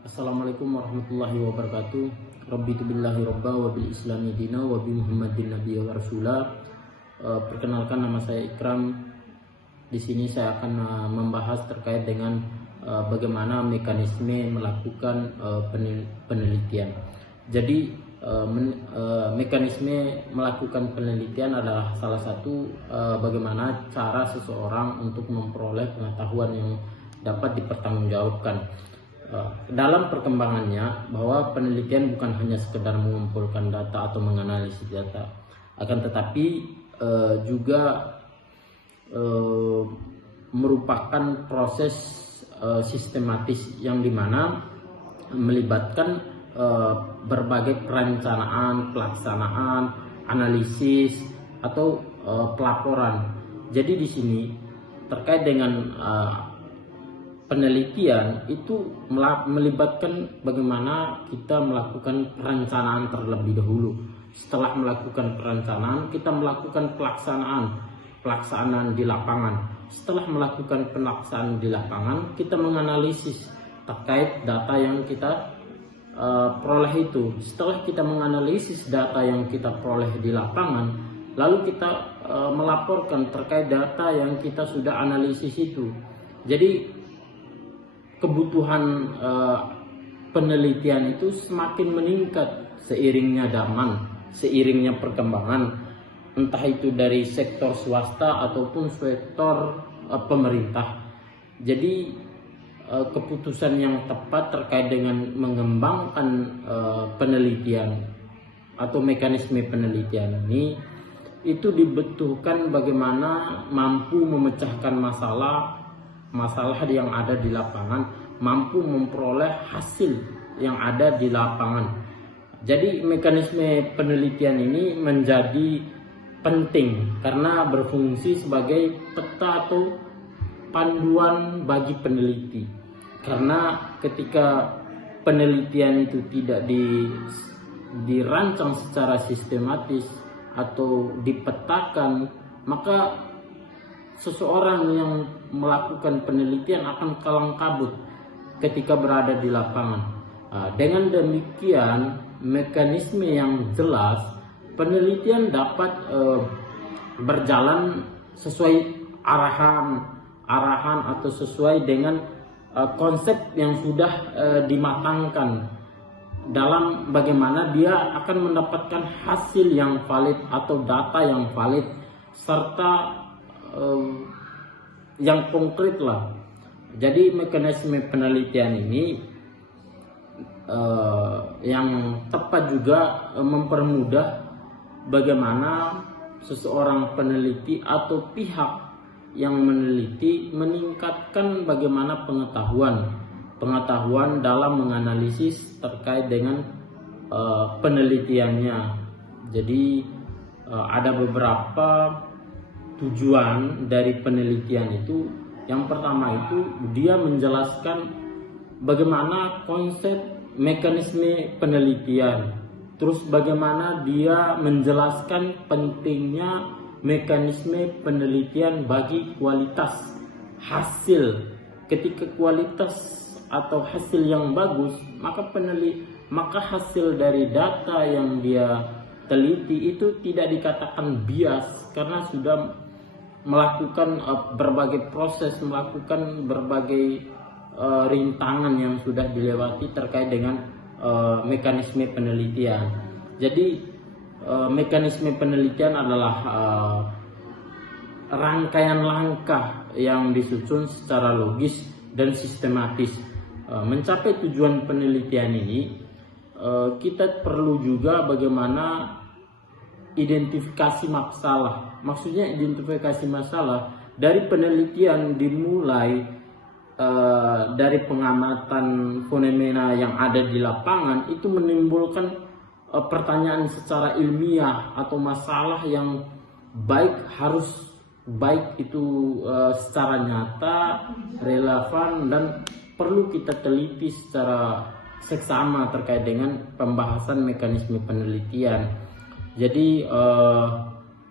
Assalamualaikum warahmatullahi wabarakatuh. Rabbitu billahi robba wa bil islami dina wa bi muhammadin nabiyya wa rasulah. Perkenalkan, nama saya Ikram. Di sini saya akan membahas terkait dengan bagaimana mekanisme melakukan penelitian. Jadi mekanisme melakukan penelitian adalah salah satu bagaimana cara seseorang untuk memperoleh pengetahuan yang dapat dipertanggungjawabkan. Dalam perkembangannya, bahwa penelitian bukan hanya sekedar mengumpulkan data atau menganalisis data, akan tetapi juga merupakan proses sistematis yang dimana melibatkan berbagai perencanaan, pelaksanaan, analisis atau pelaporan. Jadi di sini terkait dengan penelitian itu melibatkan bagaimana kita melakukan perencanaan terlebih dahulu. Setelah melakukan perencanaan, kita melakukan pelaksanaan di lapangan. Setelah melakukan pelaksanaan di lapangan, kita menganalisis terkait data yang kita peroleh itu. Setelah kita menganalisis data yang kita peroleh di lapangan, lalu kita melaporkan terkait data yang kita sudah analisis itu. Jadi kebutuhan penelitian itu semakin meningkat seiringnya zaman, seiringnya perkembangan, entah itu dari sektor swasta ataupun sektor pemerintah. Jadi keputusan yang tepat terkait dengan mengembangkan penelitian atau mekanisme penelitian ini itu dibutuhkan bagaimana mampu memecahkan masalah yang ada di lapangan, mampu memperoleh hasil yang ada di lapangan. Jadi mekanisme penelitian ini menjadi penting karena berfungsi sebagai peta atau panduan bagi peneliti. Karena ketika penelitian itu tidak dirancang secara sistematis atau dipetakan, maka seseorang yang melakukan penelitian akan kalang kabut ketika berada di lapangan. Dengan demikian, mekanisme yang jelas, penelitian dapat berjalan sesuai arahan atau sesuai dengan konsep yang sudah dimatangkan dalam bagaimana dia akan mendapatkan hasil yang valid atau data yang valid serta yang konkret lah. Jadi mekanisme penelitian ini yang tepat juga mempermudah bagaimana seseorang peneliti atau pihak yang meneliti meningkatkan bagaimana pengetahuan dalam menganalisis terkait dengan penelitiannya. Jadi ada beberapa tujuan dari penelitian itu. Yang pertama itu dia menjelaskan bagaimana konsep mekanisme penelitian. Terus bagaimana dia menjelaskan pentingnya mekanisme penelitian bagi kualitas hasil. Ketika kualitas atau hasil yang bagus, maka hasil dari data yang dia teliti itu tidak dikatakan bias karena sudah melakukan berbagai proses, melakukan berbagai rintangan yang sudah dilewati terkait dengan mekanisme penelitian. Jadi mekanisme penelitian adalah rangkaian langkah yang disusun secara logis dan sistematis. Mencapai tujuan penelitian ini, kita perlu juga bagaimana identifikasi masalah. Maksudnya identifikasi masalah dari penelitian dimulai dari pengamatan fenomena yang ada di lapangan itu menimbulkan pertanyaan secara ilmiah atau masalah yang harus baik itu secara nyata, relevan dan perlu kita teliti secara seksama terkait dengan pembahasan mekanisme penelitian. Jadi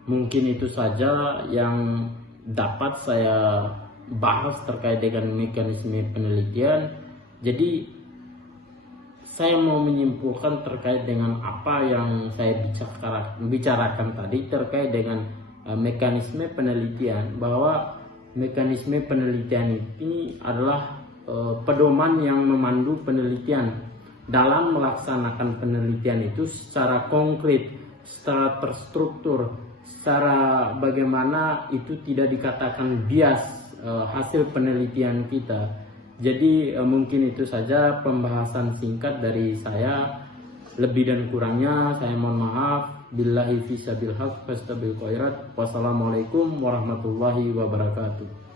mungkin itu saja yang dapat saya bahas terkait dengan mekanisme penelitian. Jadi saya mau menyimpulkan terkait dengan apa yang saya bicarakan tadi terkait dengan mekanisme penelitian, bahwa mekanisme penelitian ini adalah pedoman yang memandu penelitian. Dalam melaksanakan penelitian itu secara konkret, secara terstruktur, secara bagaimana itu tidak dikatakan bias hasil penelitian kita. Jadi mungkin itu saja pembahasan singkat dari saya. Lebih dan kurangnya saya mohon maaf. Billahi fi sabil haq fastabil khairat. Wassalamualaikum warahmatullahi wabarakatuh.